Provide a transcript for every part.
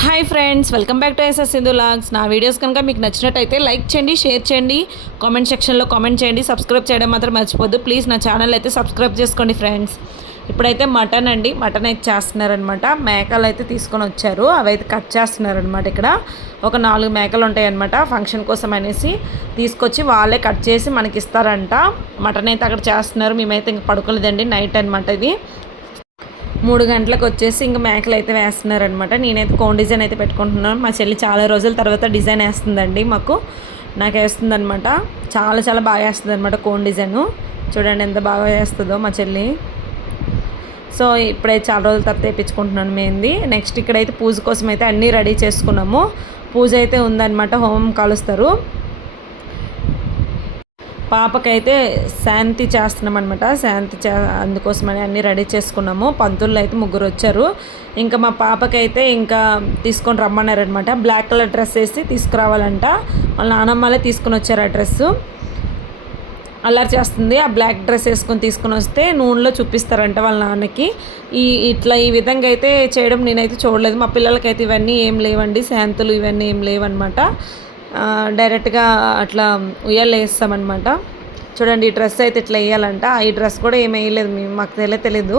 Hi friends welcome back to SS Sindhu vlogs. నా videos కనుక మీకు నచ్చినట్టయితే లైక్ చేయండి షేర్ చేయండి. కామెంట్ సెక్షన్లో కామెంట్ చేయండి సబ్స్క్రైబ్ చేయడం మాత్రం మర్చిపోద్దు ప్లీజ్ నా ఛానల్ అయితే సబ్స్క్రైబ్ చేసుకోండి ఫ్రెండ్స్. ఇప్పుడైతే మటన్ అండి మటన్ అయితే చేస్తున్నారనమాట మేకలు అయితే తీసుకొని వచ్చారు అవి అయితే కట్ చేస్తున్నారనమాట ఇక్కడ. ఒక నాలుగు మేకలు ఉంటాయన్నమాట ఫంక్షన్ కోసం అనేసి తీసుకొచ్చి వాళ్ళే కట్ చేసి మనకి ఇస్తారంట. మటన్ అయితే అక్కడ చేస్తున్నారు మేమైతే ఇంక పడుకోలేదండి నైట్ అనమాట ఇది. మూడు గంటలకు వచ్చేసి ఇంకా మేకలు అయితే వేస్తున్నారనమాట నేనైతే కోన్ డిజైన్ అయితే పెట్టుకుంటున్నాను. మా చెల్లి చాలా రోజుల తర్వాత డిజైన్ వేస్తుందండి మాకు. నాకు వేస్తుందనమాట చాలా చాలా బాగా వేస్తుంది అనమాట కోన్ డిజైను. చూడండి ఎంత బాగా వేస్తుందో మా చెల్లి. సో ఇప్పుడైతే చాలా రోజుల తర్వాత వేయించుకుంటున్నాను మేంది నెక్స్ట్ ఇక్కడైతే పూజ కోసం అయితే అన్నీ రెడీ చేసుకున్నాము. పూజ అయితే ఉందన్నమాట. హోమం కాలుస్తారు. పాపకైతే శాంతి చేస్తున్నాం అనమాట శాంతి చే అందుకోసమని అన్నీ రెడీ చేసుకున్నాము. పంతుల్లో అయితే ముగ్గురు వచ్చారు ఇంకా మా పాపకైతే ఇంకా తీసుకొని రమ్మన్నారనమాట బ్లాక్ కలర్ డ్రెస్ వేసి తీసుకురావాలంట. వాళ్ళ నానమ్మలే తీసుకుని వచ్చారు ఆ డ్రెస్సు అల్లరి చేస్తుంది. ఆ బ్లాక్ డ్రెస్ వేసుకొని తీసుకుని వస్తే నూనెలో చూపిస్తారంట వాళ్ళ నాన్నకి. ఈ ఇట్లా ఈ విధంగా అయితే చేయడం నేనైతే చూడలేదు. మా పిల్లలకైతే ఇవన్నీ ఏం లేవండి. శాంతులు ఇవన్నీ ఏం లేవన్నమాట. డైరెక్ట్గా అట్లా ఉయ్యాలు వేస్తామన్నమాట. చూడండి ఈ డ్రెస్ అయితే ఇట్లా వేయాలంట. ఈ డ్రెస్ కూడా ఏం వేయలేదు మాకు తెలియ తెలీదు.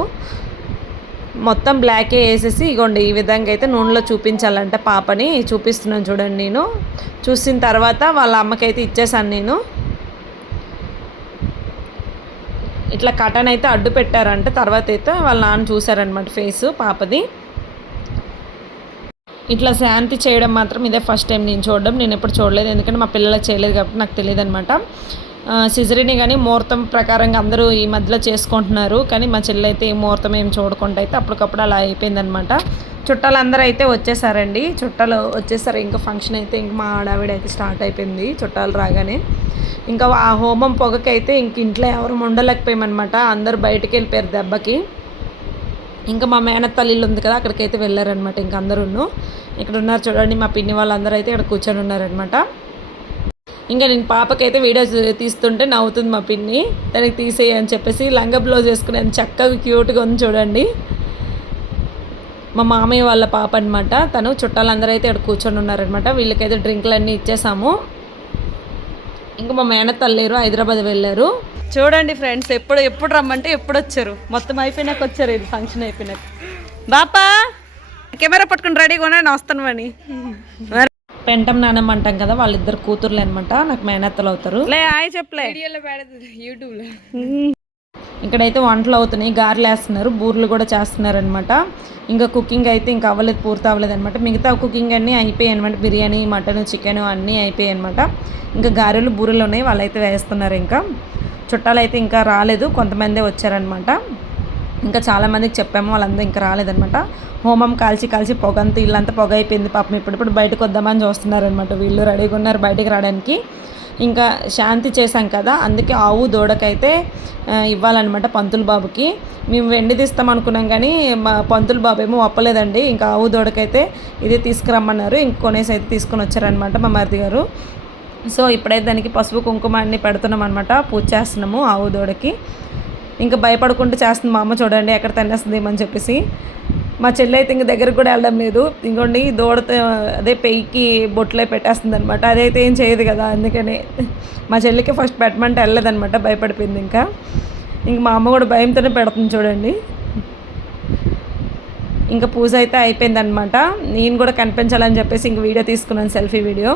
మొత్తం బ్లాకే వేసేసి ఇగోండి ఈ విధంగా అయితే నూనెలో చూపించాలంట పాపని. చూపిస్తున్నాను చూడండి నేను. చూసిన తర్వాత వాళ్ళ అమ్మకైతే ఇచ్చేసాను నేను. ఇట్లా కటన్ అయితే అడ్డు పెట్టారంట. తర్వాత అయితే వాళ్ళ నాన్న చూసారనమాట ఫేస్ పాపది. ఇట్లా శాంతి చేయడం మాత్రం ఇదే ఫస్ట్ టైం నేను చూడడం. నేను ఎప్పుడు చూడలేదు. ఎందుకంటే మా పిల్లలు చేయలేదు కాబట్టి నాకు తెలియదు అనమాట సిజరీని కానీ ముహూర్తం ప్రకారంగా అందరూ ఈ మధ్యలో చేసుకుంటున్నారు. కానీ మా చెల్లి అయితే ఈ ముహూర్తం ఏం చూడకుండా అయితే అప్పటికప్పుడు అలా అయిపోయిందనమాట చుట్టాలు అందరూ అయితే వచ్చేసారండి. చుట్టాలు వచ్చేసారు. ఇంకా ఫంక్షన్ అయితే ఇంక మా ఆడావిడ అయితే స్టార్ట్ అయిపోయింది. చుట్టాలు రాగానే ఇంకా ఆ హోమం పొగకైతే ఇంక ఇంట్లో ఎవరు ఉండలేకపోయామన్నమాట. అందరూ బయటికి వెళ్ళిపోయారు దెబ్బకి. ఇంకా మా మేనత్తల్లి ఉంది కదా అక్కడికైతే వెళ్ళారనమాట ఇంక అందరూ ఇక్కడ ఉన్నారు చూడండి మా పిన్ని వాళ్ళందరూ అయితే ఇక్కడ కూర్చొని ఉన్నారనమాట ఇంకా నేను పాపకైతే వీడియో తీస్తుంటే నవ్వుతుంది మా పిన్ని. దానికి తీసేయి అని చెప్పేసి లంగా బ్లౌజ్ వేసుకుని చక్కగా క్యూట్గా ఉంది చూడండి. మా మామయ్య వాళ్ళ పాప అనమాట తను చుట్టాలందరూ అయితే ఇక్కడ కూర్చొని ఉన్నారనమాట వీళ్ళకైతే డ్రింక్లు అన్నీ ఇచ్చేసాము. ఇంకా మా మేనత్తలు లేరు హైదరాబాద్ వెళ్ళారు. చూడండి ఫ్రెండ్స్ ఎప్పుడు ఎప్పుడు రమ్మంటే ఎప్పుడు వచ్చారు. మొత్తం అయిపోయినాక వచ్చారు ఇది ఫంక్షన్ అయిపోయినాక. బాపా! కెమెరా పట్టుకుని రెడీగా ఉన్నా వస్తాను అని పెంటం నానమ్మ అంటాం కదా వాళ్ళిద్దరు కూతుర్లు అనమాట నాకు మేనత్తలు అవుతారు. లే హాయ్ చెప్పలే. యూట్యూబ్లో. ఇక్కడైతే వంటలు అవుతున్నాయి గారెలు వేస్తున్నారు బూర్లు కూడా చేస్తున్నారు అనమాట ఇంకా కుకింగ్ అయితే ఇంకా అవ్వలేదు పూర్తి అవ్వలేదు అనమాట మిగతా కుకింగ్ అన్నీ అయిపోయాయి అనమాట బిర్యానీ మటన్ చికెన్ అన్నీ అయిపోయాయి అనమాట ఇంకా గారెలు బూరెలు ఉన్నాయి వాళ్ళైతే వేస్తున్నారు ఇంకా. చుట్టాలు అయితే ఇంకా రాలేదు కొంతమందే వచ్చారనమాట ఇంకా చాలామందికి చెప్పాము వాళ్ళందరూ ఇంకా రాలేదనమాట హోమం కాల్చి కాల్చి పొగ అంతా ఇల్లంతా పొగ అయిపోయింది పాపం ఇప్పుడిప్పుడు బయటకు వద్దామని చూస్తున్నారనమాట వీళ్ళు రెడీగా ఉన్నారు బయటకు రావడానికి. ఇంకా శాంతి చేశాం కదా అందుకే ఆవు దూడకైతే ఇవ్వాలన్నమాట పంతులు బాబుకి. మేము వెండి తీస్తాం అనుకున్నాం కానీ మా పంతులు బాబు ఏమో ఒప్పలేదండి. ఇంకా ఆవు దూడకైతే ఇదే తీసుకురమ్మన్నారు. ఇంక కొనేసి అయితే తీసుకొని వచ్చారనమాట మా మరిది గారు. సో ఇప్పుడైతే దానికి పసుపు కుంకుమాన్ని పెడుతున్నాం అనమాట పూజ చేస్తున్నాము ఆవు దూడకి. ఇంకా భయపడుకుంటూ చేస్తుంది మా అమ్మ చూడండి ఎక్కడ తన్నేస్తుంది అని చెప్పేసి. మా చెల్లి అయితే ఇంక దగ్గరకు కూడా వెళ్ళడం లేదు. ఇంకోండి దూడతో అదే పెయ్యికి బొట్లే పెట్టేస్తుంది అనమాట అదైతే ఏం చేయదు కదా అందుకని. మా చెల్లికి ఫస్ట్ పెట్టమంటే వెళ్ళలేదనమాట భయపడిపోయింది ఇంకా. ఇంక మా అమ్మ కూడా భయంతోనే పెడుతుంది చూడండి. ఇంకా పూజ అయితే అయిపోయిందనమాట నేను కూడా కనిపించాలని చెప్పేసి ఇంక వీడియో తీసుకున్నాను సెల్ఫీ వీడియో.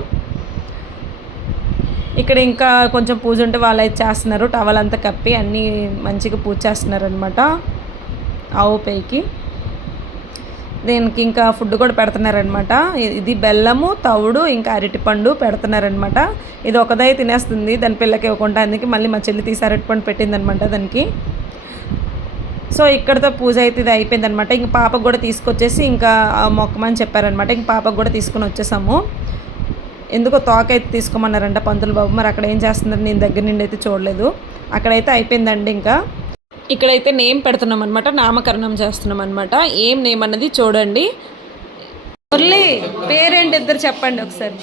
ఇక్కడ ఇంకా కొంచెం పూజ ఉంటే వాళ్ళు అయితే చేస్తున్నారు. టవల్ అంతా కప్పి అన్నీ మంచిగా పూజ చేస్తున్నారు అనమాట ఆవు పైకి. దీనికి ఇంకా ఫుడ్ కూడా పెడుతున్నారనమాట ఇది బెల్లము తవుడు ఇంకా అరటిపండు పెడుతున్నారనమాట ఇది ఒకదై తినేస్తుంది. దాని పిల్లకి ఇవ్వకుండా అందుకే మళ్ళీ మా చెల్లి తీసి అరటిపండు పెట్టిందనమాట దానికి. సో ఇక్కడతో పూజ అయితే ఇది అయిపోయిందనమాట ఇంక పాపకు కూడా తీసుకొచ్చేసి ఇంకా మొక్కమని చెప్పారనమాట ఇంక పాపకు కూడా తీసుకొని వచ్చేసాము. ఎందుకో తోక అయితే తీసుకోమన్నారంట పంతులు బాబు. మరి అక్కడ ఏం చేస్తున్నారు? నేను దగ్గర నుండి అయితే చూడలేదు. అక్కడైతే అయిపోయిందండి ఇంకా. ఇక్కడైతే నేమ్ పెడుతున్నాం అనమాట నామకరణం చేస్తున్నాం అనమాట ఏం నేమ్ అన్నది చూడండి. మురళి పేరేంటి ఇద్దరు చెప్పండి ఒకసారి.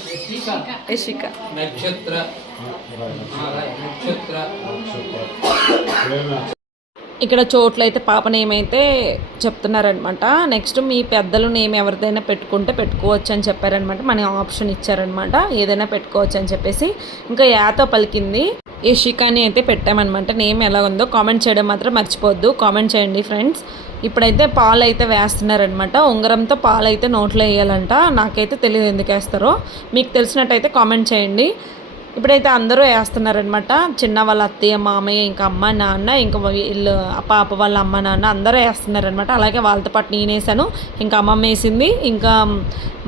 యశిక. నక్షత్ర. నక్షత్ర. ఇక్కడ చోట్ల అయితే పాప నేమ్ అయితే చెప్తున్నారనమాట. నెక్స్ట్ మీ పెద్దలు నేమ్ ఎవరిదైనా పెట్టుకుంటే పెట్టుకోవచ్చు అని చెప్పారనమాట. మన ఆప్షన్ ఇచ్చారనమాట. ఏదైనా పెట్టుకోవచ్చు అని చెప్పేసి ఇంకా యాతో పలికింది. యషికాని అయితే పెట్టామన్నమాట నేమ్ ఎలా ఉందో కామెంట్ చేయడం మాత్రం మర్చిపోవద్దు. కామెంట్ చేయండి ఫ్రెండ్స్. ఇప్పుడైతే పాలు అయితే వేస్తున్నారనమాట. ఉంగరంతో పాలు అయితే నోట్లో వేయాలంట. నాకైతే తెలియదు ఎందుకు వేస్తారో. మీకు తెలిసినట్టయితే కామెంట్ చేయండి. ఇప్పుడైతే అందరూ వేస్తున్నారనమాట చిన్న వాళ్ళ అత్తయ్య మామయ్య ఇంకా అమ్మ నాన్న ఇంకా వీళ్ళు పాప వాళ్ళ అమ్మ నాన్న అందరూ వేస్తున్నారనమాట అలాగే వాళ్ళతో పాటు నేను వేసాను. ఇంకా అమ్మమ్మ వేసింది. ఇంకా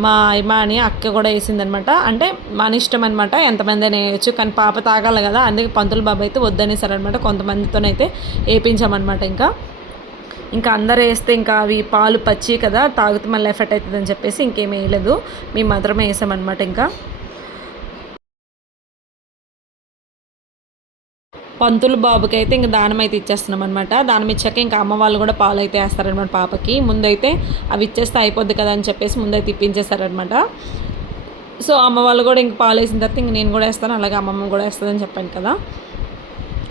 మా ఇమ్మ అని అక్క కూడా వేసింది అనమాట అంటే మన ఇష్టం అనమాట ఎంతమంది అని వేయచ్చు. కానీ పాప తాగాలి కదా. అందుకే పంతులు బాబు అయితే వద్దనేసారనమాట కొంతమందితోనైతే వేయించామన్నమాట ఇంకా. ఇంకా అందరు వేస్తే ఇంకా అవి పాలు పచ్చి కదా. తాగితే మళ్ళీ ఎఫెక్ట్ అవుతుందని చెప్పేసి ఇంకేం వేయలేదు. మేము మాత్రమే వేసామన్నమాట ఇంకా. పంతులు బాబుకి అయితే ఇంకా దానం అయితే ఇచ్చేస్తున్నాం అనమాట దానం ఇచ్చాక ఇంకా అమ్మ వాళ్ళు కూడా పాలు అయితే వేస్తారనమాట పాపకి. ముందైతే అవి ఇచ్చేస్తే అయిపోద్ది కదా అని చెప్పేసి ముందైతే ఇప్పించేస్తారనమాట సో అమ్మ వాళ్ళు కూడా ఇంక పాలు వేసిన తర్వాత ఇంక నేను కూడా వేస్తాను అలాగే అమ్మమ్మ కూడా వేస్తుందని చెప్పాను కదా.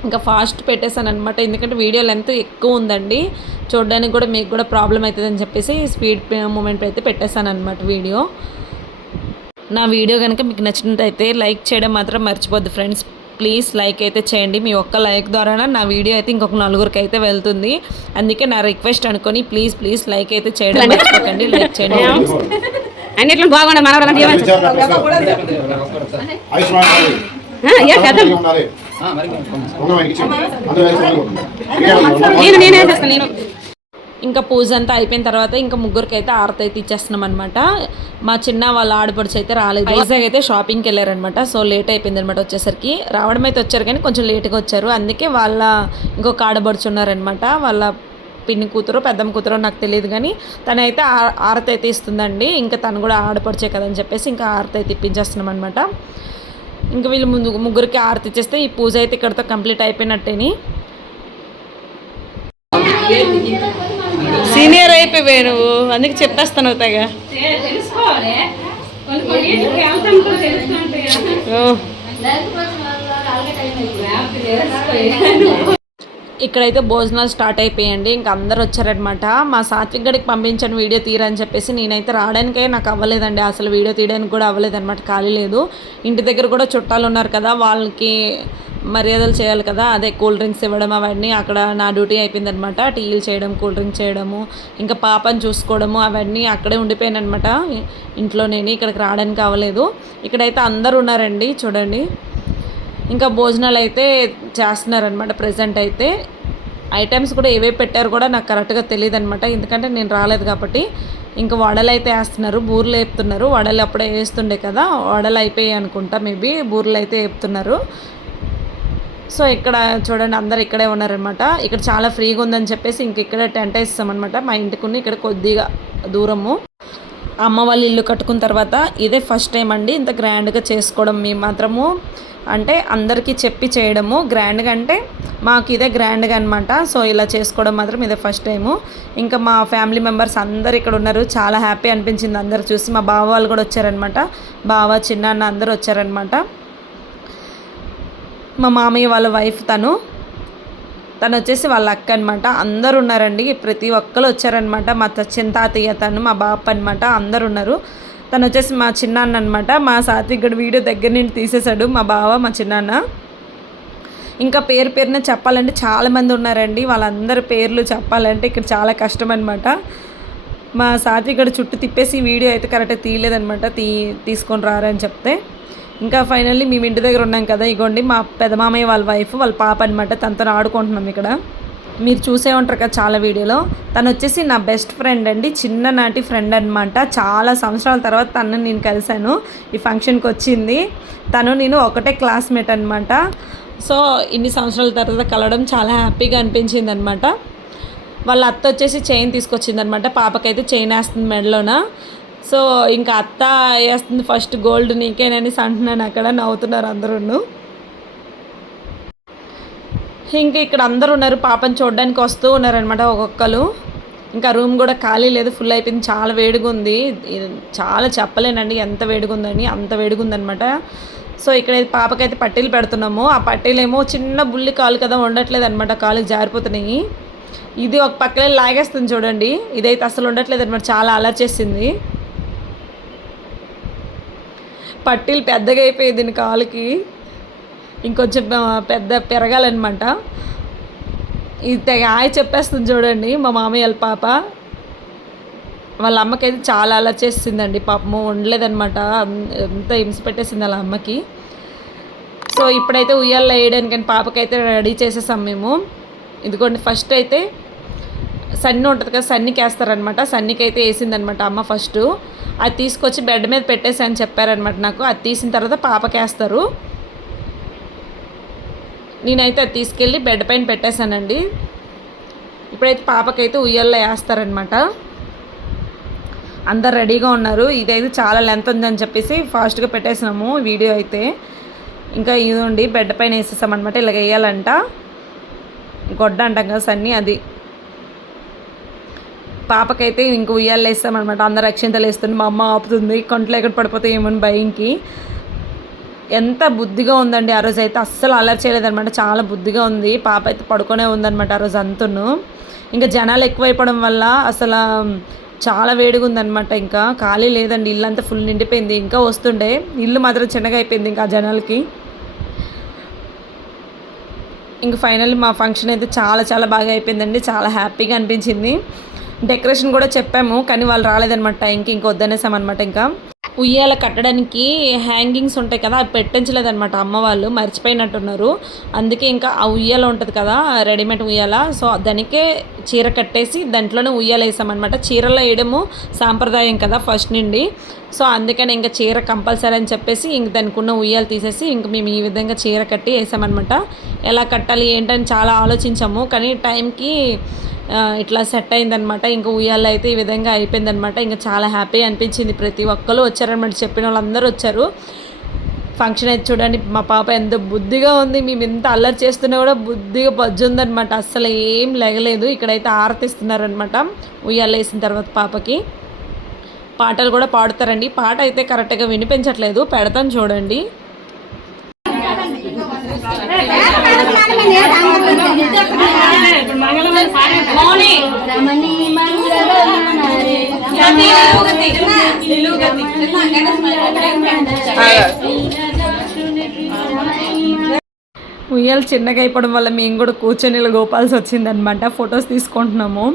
ఇంకా ఫాస్ట్ పెట్టేశాను అనమాట ఎందుకంటే వీడియో లెంత్ ఎక్కువ ఉందండి. చూడడానికి కూడా మీకు కూడా ప్రాబ్లం అవుతుందని చెప్పేసి స్పీడ్ మూమెంట్ అయితే పెట్టేశాను అనమాట వీడియో. నా వీడియో కనుక మీకు నచ్చినట్టయితే లైక్ చేయడం మాత్రం మర్చిపోద్దు ఫ్రెండ్స్. ప్లీజ్ లైక్ అయితే చేయండి. మీ ఒక్క లైక్ ద్వారా నా వీడియో అయితే ఇంకొక నలుగురికి అయితే వెళ్తుంది. అందుకే నా రిక్వెస్ట్ అనుకొని ప్లీజ్ ప్లీజ్ లైక్ అయితే చేయడం మర్చిపోకండి. లైక్ చేయండి. అన్నిట్లో బాగుండదు వేసుకోవాలి. నేను నేనే చేస్తాను నేను. ఇంకా పూజ అంతా అయిపోయిన తర్వాత ఇంకా ముగ్గురికి అయితే ఆరతి అయితే ఇచ్చేస్తున్నాం అనమాట మా చిన్న వాళ్ళ ఆడపడుచు అయితే రాలేదు. వైజాగ్ అయితే షాపింగ్కి వెళ్ళారనమాట సో లేట్ అయిపోయింది అనమాట వచ్చేసరికి. రావడం అయితే వచ్చారు కానీ కొంచెం లేట్గా వచ్చారు. అందుకే వాళ్ళ ఇంకొక ఆడపడుచు ఉన్నారనమాట వాళ్ళ పిన్ని కూతురు పెద్దమ్మ కూతురు నాకు తెలియదు కానీ తనైతే అయితే ఆరతి అయితే ఇస్తుందండి. ఇంకా తను కూడా ఆడపడిచే కదని చెప్పేసి ఇంకా ఆరతి అయితే ఇప్పించేస్తున్నాం అనమాట ఇంకా వీళ్ళు ముందు ముగ్గురికి ఆరతి ఇచ్చేస్తే ఈ పూజ అయితే ఇక్కడితో కంప్లీట్ అయిపోయినట్టేని. సీనియర్ అయిపోయావు నువ్వు. అందుకే చెప్పేస్తాను అవుతాగా ఇక్కడైతే భోజనాలు స్టార్ట్ అయిపోయాయండి. ఇంకా అందరు వచ్చారనమాట మా సాత్విక్ గడికి పంపించిన వీడియో తీరని చెప్పేసి నేనైతే రావడానికే నాకు అవ్వలేదండి. అసలు వీడియో తీయడానికి కూడా అవ్వలేదన్నమాట. ఖాళీ లేదు. ఇంటి దగ్గర కూడా చుట్టాలు ఉన్నారు కదా వాళ్ళకి మర్యాదలు చేయాలి కదా అదే కూల్ డ్రింక్స్ ఇవ్వడం అవన్నీ అక్కడ నా డ్యూటీ అయిపోయిందనమాట. టీలు చేయడం కూల్ డ్రింక్ చేయడము ఇంకా పాపను చూసుకోవడము అవన్నీ అక్కడే ఉండిపోయానమాట అనమాట ఇంట్లో నేను ఇక్కడికి రావడానికి అవ్వలేదు. ఇక్కడైతే అందరు ఉన్నారండి చూడండి. ఇంకా భోజనాలు అయితే చేస్తున్నారనమాట ప్రజెంట్ అయితే. ఐటమ్స్ కూడా ఏవే పెట్టారు కూడా నాకు కరెక్ట్గా తెలియదు అనమాట ఎందుకంటే నేను రాలేదు కాబట్టి. ఇంకా వడలు అయితే వేస్తున్నారు బూరెలు వేపుతున్నారు. వడలు అప్పుడే వేస్తుండే కదా వడలు అయిపోయాయి అనుకుంటా మేబీ బూరెలు అయితే వేపుతున్నారు. సో ఇక్కడ చూడండి అందరు ఇక్కడే ఉన్నారనమాట ఇక్కడ చాలా ఫ్రీగా ఉందని చెప్పేసి ఇంక ఇక్కడ టెంట్ వేస్తామన్నమాట మా ఇంటికి ఇక్కడ కొద్దిగా దూరము. అమ్మ వాళ్ళ ఇల్లు కట్టుకున్న తర్వాత ఇదే ఫస్ట్ టైం అండి ఇంత గ్రాండ్గా చేసుకోవడం మేము మాత్రము. అంటే అందరికీ చెప్పి చేయడము. గ్రాండ్గా అంటే మాకు ఇదే గ్రాండ్గా అనమాట సో ఇలా చేసుకోవడం మాత్రం ఇదే ఫస్ట్ టైము. ఇంకా మా ఫ్యామిలీ మెంబర్స్ అందరు ఇక్కడ ఉన్నారు. చాలా హ్యాపీ అనిపించింది అందరు చూసి. మా బావ వాళ్ళు కూడా వచ్చారనమాట బావ చిన్నాన్న అందరూ వచ్చారనమాట మా మామయ్య వాళ్ళ వైఫ్ తను. తను వచ్చేసి వాళ్ళ అక్క అనమాట అందరు ఉన్నారండి. ప్రతి ఒక్కరు వచ్చారనమాట మా చింతాతయ్య తాతయ్య తను మా బాప అనమాట అందరు ఉన్నారు. తను వచ్చేసి మా చిన్నాన్న అనమాట మా సాతి ఇక్కడ వీడియో దగ్గర నుండి తీసేశాడు. మా బావ మా చిన్నాన్న. ఇంకా పేరు పేరున చెప్పాలంటే చాలామంది ఉన్నారండి. వాళ్ళందరి పేర్లు చెప్పాలంటే ఇక్కడ చాలా కష్టం అనమాట మా సాత్విక్ ఇక్కడ చుట్టూ తిప్పేసి వీడియో అయితే కరెక్ట్గా తీయలేదనమాట తీ తీసుకొని రారని చెప్తే. ఇంకా ఫైనల్లీ మేము ఇంటి దగ్గర ఉన్నాం కదా ఇగోండి మా పెదమామయ్య వాళ్ళ వైఫ్ వాళ్ళ పాప అనమాట తనతో ఆడుకుంటున్నాం ఇక్కడ. మీరు చూసే ఉంటారు కదా చాలా వీడియోలో. తను వచ్చేసి నా బెస్ట్ ఫ్రెండ్ అండి చిన్ననాటి ఫ్రెండ్ అనమాట చాలా సంవత్సరాల తర్వాత తను నేను కలిశాను ఈ ఫంక్షన్కి వచ్చింది. తను నేను ఒకటే క్లాస్మేట్ అనమాట సో ఇన్ని సంవత్సరాల తర్వాత కలవడం చాలా హ్యాపీగా అనిపించింది అనమాట వాళ్ళ అత్త వచ్చేసి చైన్ తీసుకొచ్చింది అనమాట పాపకైతే చైన్ వేస్తుంది మెడలోన. సో ఇంకా అత్త వేస్తుంది ఫస్ట్ గోల్డ్ నీకేనని అంటున్నాను అక్కడ నవ్వుతున్నారు అందరూ ఇంకా ఇక్కడ అందరూ ఉన్నారు పాపని చూడడానికి వస్తూ ఉన్నారనమాట ఒక్కొక్కరు. ఇంకా రూమ్ కూడా ఖాళీ లేదు ఫుల్ అయిపోయింది చాలా వేడిగా ఉంది. చాలా చెప్పలేనండి ఎంత వేడిగా ఉందని అంత వేడిగా ఉందనమాట. సో ఇక్కడ పాపకైతే పట్టీలు పెడుతున్నాము. ఆ పట్టీలు ఏమో చిన్న బుల్లి కాలు కదా ఉండట్లేదు అనమాట కాలు జారిపోతున్నాయి. ఇది ఒక పక్కనే లాగేస్తుంది చూడండి. ఇదైతే అసలు ఉండట్లేదు అనమాట చాలా అలర్ చేసింది. పట్టీలు పెద్దగా అయిపోయి దీని కాలుకి. ఇంకొంచెం పెద్ద పెరగాలన్నమాట. ఇది తెగ చెప్పేస్తుంది చూడండి మా మామయ్య వాళ్ళ పాప. వాళ్ళ అమ్మకైతే చాలా అలా చేసిందండి. పాపము ఉండలేదన్నమాట. అంత ఎంత హింస పెట్టేసింది వాళ్ళ అమ్మకి. సో ఇప్పుడైతే ఉయ్యాల్లో వేయడానికి పాపకైతే రెడీ చేసేసాం మేము. ఇదిగోండి ఫస్ట్ అయితే సన్ని ఉంటుంది కదా సన్నికి వేస్తారనమాట సన్నికి అయితే వేసిందనమాట అమ్మ ఫస్ట్ అది తీసుకొచ్చి బెడ్ మీద పెట్టేసి అని చెప్పారనమాట నాకు. అది తీసిన తర్వాత పాపకి వేస్తారు నేనైతే అది తీసుకెళ్ళి బెడ్ పైన పెట్టేశానండి. ఇప్పుడైతే పాపకైతే ఉయ్యాల్లో వేస్తారనమాట అందరు రెడీగా ఉన్నారు. ఇదైతే చాలా లెంత్ ఉందని చెప్పేసి ఫాస్ట్గా పెట్టేసినాము వీడియో అయితే. ఇంకా ఇదండి బెడ్ పైన వేసేసామన్నమాట. ఇలాగ వేయాలంట. గొడ్డ అంటాం కదా సన్ని అది. పాపకైతే ఇంక ఉయ్యాలు వేస్తామన్నమాట అందరు అక్షంతలు వేస్తుంది మా అమ్మ ఆపుతుంది కొంట్లో ఎక్కడ పడిపోతాయి ఏమని భయంకి. ఎంత బుద్ధిగా ఉందండి ఆ రోజు అయితే అస్సలు అలర్ట్ చేయలేదన్నమాట. చాలా బుద్ధిగా ఉంది. పాప అయితే పడుకొనే ఉందన్నమాట ఆ రోజు అంతును. ఇంకా జనాలు ఎక్కువైపోవడం వల్ల అసలు చాలా వేడిగా ఉందన్నమాట ఇంకా. ఖాళీ లేదండి ఇల్లు అంతా ఫుల్ నిండిపోయింది. ఇంకా వస్తుండే ఇల్లు మాత్రం చిన్నగా అయిపోయింది ఇంకా ఆ జనాలకి. ఇంక ఫైనల్లీ మా ఫంక్షన్ అయితే చాలా చాలా బాగా అయిపోయిందండి. చాలా హ్యాపీగా అనిపించింది. డెకరేషన్ కూడా చెప్పాము కానీ వాళ్ళు రాలేదనమాట టైంకి ఇంక వద్దనేసామన్నమాట ఇంకా. ఉయ్యాల కట్టడానికి హ్యాంగింగ్స్ ఉంటాయి కదా అవి పెట్టించలేదన్నమాట అమ్మ వాళ్ళు మర్చిపోయినట్టున్నారు. అందుకే ఇంకా ఆ ఉయ్యాల ఉంటుంది కదా రెడీమేడ్ ఉయ్యాల. సో దానికే చీర కట్టేసి దాంట్లోనే ఉయ్యాల వేసామన్నమాట. చీరలో వేయడము సాంప్రదాయం కదా ఫస్ట్ నుండి. సో అందుకని ఇంకా చీర కంపల్సరీ అని చెప్పేసి ఇంక దానికి ఉన్న ఉయ్యాలు తీసేసి ఇంక మేము ఈ విధంగా చీర కట్టి వేసామన్నమాట. ఎలా కట్టాలి ఏంటని చాలా ఆలోచించాము కానీ టైంకి ఇట్లా సెట్ అయిందనమాట ఇంకా ఉయ్యాల అయితే ఈ విధంగా అయిపోయిందనమాట ఇంకా చాలా హ్యాపీ అనిపించింది. ప్రతి ఒక్కరు వచ్చారనమాట చెప్పిన వాళ్ళందరూ వచ్చారు. ఫంక్షన్ అయితే చూడండి. మా పాప ఎంత బుద్ధిగా ఉంది. మేము ఎంత అల్లరి చేస్తున్నా కూడా బుద్ధిగా బజ్జు ఉందనమాట అస్సలు ఏం లెగలేదు. ఇక్కడైతే ఆరతిస్తున్నారనమాట ఉయ్యాల వేసిన తర్వాత పాపకి. పాటలు కూడా పాడుతారండి. పాట అయితే కరెక్ట్గా వినిపించట్లేదు. పెడతాను చూడండి. ఉయ్యాలు చిన్నగా అయిపోవడం వల్ల మేము కూడా కూర్చొని ఇలా గోపాల్సి వచ్చిందనమాట ఫొటోస్ తీసుకుంటున్నాము.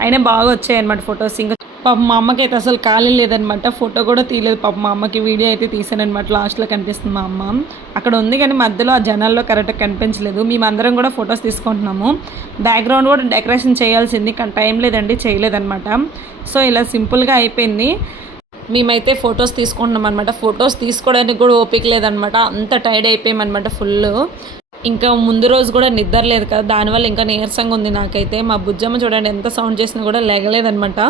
అయినా బాగా వచ్చాయన్నమాట ఫొటోస్ ఇంకా పాప మా అమ్మకి అయితే అసలు ఖాళీ లేదనమాట. ఫోటో కూడా తీయలేదు. పాప మా అమ్మకి వీడియో అయితే తీసానమాట లాస్ట్లో కనిపిస్తుంది మా అమ్మ. అక్కడ ఉంది కానీ మధ్యలో ఆ జనాల్లో కరెక్ట్గా కనిపించలేదు. మేమందరం కూడా ఫొటోస్ తీసుకుంటున్నాము. బ్యాక్గ్రౌండ్ కూడా డెకరేషన్ చేయాల్సింది కానీ టైం లేదండి. చేయలేదన్నమాట సో ఇలా సింపుల్గా అయిపోయింది. మేమైతే ఫొటోస్ తీసుకుంటున్నాం అనమాట. ఫొటోస్ తీసుకోవడానికి కూడా ఓపిక లేదనమాట. అంత టైర్డ్ అయిపోయామన్నమాట ఫుల్ ఇంకా ముందు రోజు కూడా నిద్ర లేదు కదా. దానివల్ల ఇంకా నీరసంగా ఉంది నాకైతే. మా బుజ్జమ్మ చూడండి ఎంత సౌండ్ చేసినా కూడా లేగలేదనమాట.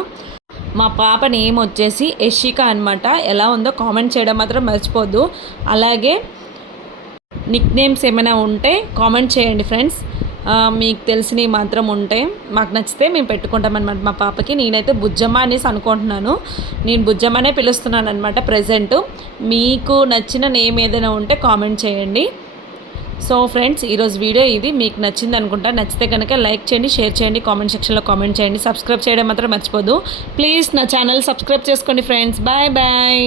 మా పాప నేమ్ వచ్చేసి యషిక అనమాట ఎలా ఉందో కామెంట్ చేయడం మాత్రం మర్చిపోద్దు. అలాగే నిక్ నేమ్స్ ఏమైనా ఉంటే కామెంట్ చేయండి ఫ్రెండ్స్. మీకు తెలిసినవి మాత్రం ఉంటే మాకు నచ్చితే మేము పెట్టుకుంటామన్నమాట మా పాపకి. నేనైతే బుజ్జమ్మ అనేసి అనుకుంటున్నాను. నేను బుజ్జమ్మనే పిలుస్తున్నాను అనమాట ప్రజెంట్. మీకు నచ్చిన నేమ్ ఏదైనా ఉంటే కామెంట్ చేయండి. సో ఫ్రెండ్స్ ఈరోజు వీడియో ఇది. మీకు నచ్చింది అనుకుంటా నచ్చితే కనుక లైక్ చేయండి షేర్ చేయండి కామెంట్ సెక్షన్లో కామెంట్ చేయండి. సబ్స్క్రైబ్ చేయడం మాత్రం మర్చిపోదు. ప్లీజ్ నా ఛానల్ సబ్స్క్రైబ్ చేసుకోండి ఫ్రెండ్స్. Bye bye.